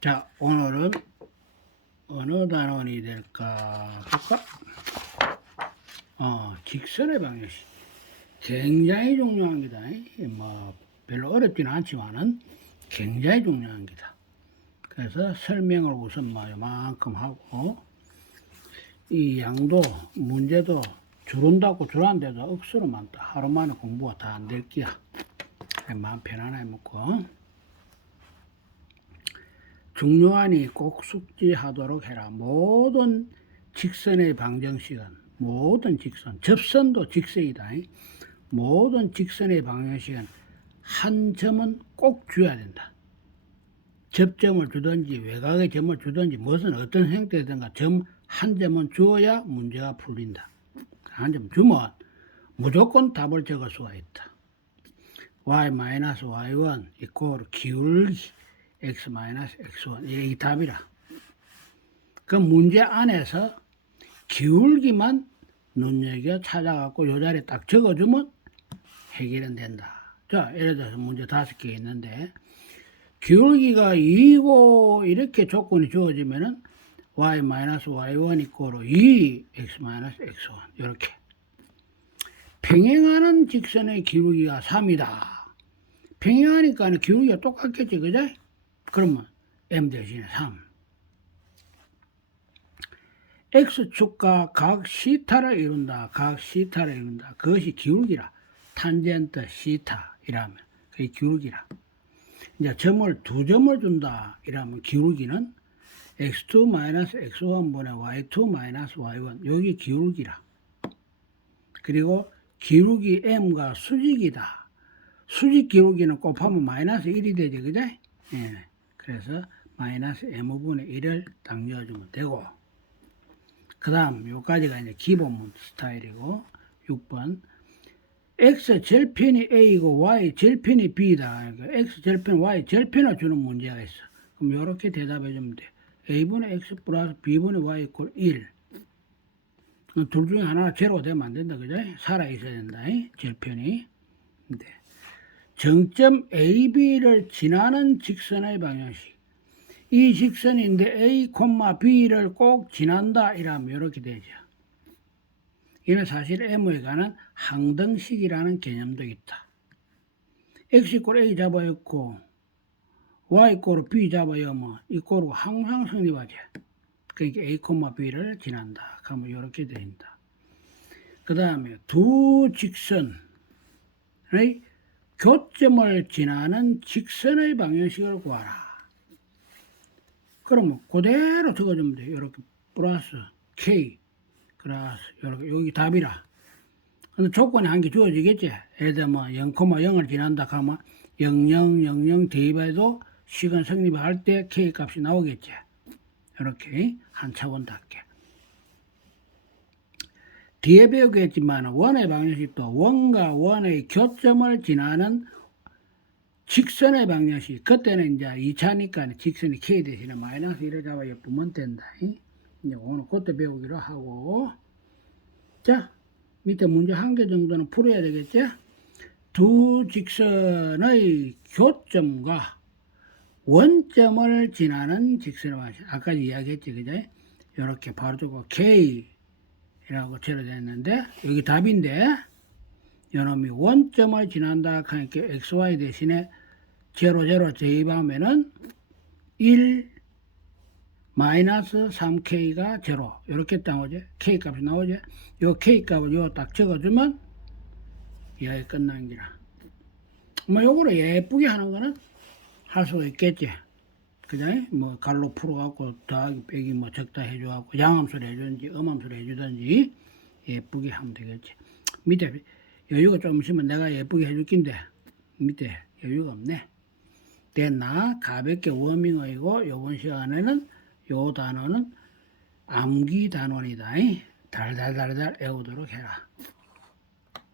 자, 오늘은 어느 단원이 될까 볼까? 어, 직선의 방정식. 굉장히 중요한 기다. 뭐, 별로 어렵지는 않지만은 굉장히 중요한 기다. 그래서 설명을 우선 뭐 요만큼 하고, 이 양도, 문제도 줄은다고 줄었는데도 억수로 많다. 하루 만에 공부가 다 안될 끼야. 마음 편안하게 먹고. 중요하니 꼭 숙지하도록 해라. 모든 직선의 방정식은 모든 직선, 접선도 직선이다. 모든 직선의 방정식은 한 점은 꼭 줘야 된다. 접점을 주든지 외곽의 점을 주든지 무슨 어떤 형태든가 점 한 점은 주어야 문제가 풀린다. 한 점 주면 무조건 답을 적을 수가 있다. y-y1 이꼴 기울기 x-x1 이게 이 답이라. 그 문제 안에서 기울기만 눈여겨 찾아갖고 요 자리에 딱 적어주면 해결은 된다. 자, 예를 들어서 문제 다섯 개 있는데 기울기가 2고 이렇게 조건이 주어지면은 y-y1 이꼴로 2x-x1 이렇게 평행하는 직선의 기울기가 3이다. 평행하니까 기울기가 똑같겠지, 그죠? 그러면 m 대신에 3. x축과 각 시타를 이룬다. 각 시타를 이룬다. 그것이 기울기라. 탄젠트 시타 이라면 그게 기울기라. 이제 점을 두 점을 준다. 이라면 기울기는 x2 x1 분의 y2 y1 여기 기울기라. 그리고 기울기 m가 수직이다. 수직 기울기는 곱하면 마이너스 1이 되지, 그죠? 예. 그래서 마이너스 m분의 1을 딱 넣어주면 되고, 그 다음, 요까지가 이제 기본 스타일이고, 6번. x 절편이 a이고 y 절편이 b다. 그러니까 x 절편, y 절편을 주는 문제가 있어. 그럼 요렇게 대답해 주면 돼. a분의 x 플러스 b분의 y 이꼴 1. 둘 중에 하나가 제로가 되면 안 된다. 그죠? 살아 있어야 된다. 절편이. 네. 정점 AB를 지나는 직선의 방정식. 이 직선인데 A, B를 꼭 지난다. 이러면 이렇게 되죠. 이는 사실 M에 관한 항등식이라는 개념도 있다. X 이꼴 A 잡아였고, Y 이꼴 B 잡아야뭐 이꼴로 항상 성립하지. 그러니까 A, B를 지난다. 그러면 이렇게 된다. 그 다음에 두 직선의 교점을 지나는 직선의 방정식을 구하라. 그러면 그대로 적어주면 돼. 이렇게 플러스 K 플러스 이렇게 여기 답이라. 근데 조건이 한 개 주어지겠지. 예를 들면 뭐 0,0을 지난다 하면 0000 대입해도 시간 성립할 때 K 값이 나오겠지. 이렇게 한 차원 닿게. 뒤에 배우겠지만 원의 방정식도 원과 원의 교점을 지나는 직선의 방정식. 그때는 이제 2차니까 직선이 k 대신에 마이너스 1을 잡아 예쁘면 된다. 이제 오늘 그때 배우기로 하고. 자 밑에 문제 한 개 정도는 풀어야 되겠죠 두 직선의 교점과 원점을 지나는 직선의 방식. 아까 이야기했지 그죠 이렇게 바로 주고 k 이라고 제로됐는데 여기 답인데 요놈이 원점을 지난다 하니까 xy 대신에 제로 제로 제입하면은 1 마이너스 3k가 제로. 이렇게 나오죠 k 값이 나오죠 요 k 값을 요 딱 적어주면 여기 끝난 기라. 뭐 요거를 예쁘게 하는 거는 할 수가 있겠지 그죠? 뭐 갈로 풀어갖고 더하기 빼기 뭐 적다 해줘갖고 양함수를 해주든지 음함수를 해주든지 예쁘게 하면 되겠지. 밑에 여유가 좀 있으면 내가 예쁘게 해줄 낀데 밑에 여유가 없네. 됐나? 가볍게 워밍어이고 요번 시간에는 요 단어는 암기 단원이다. 달달달달 외우도록 해라.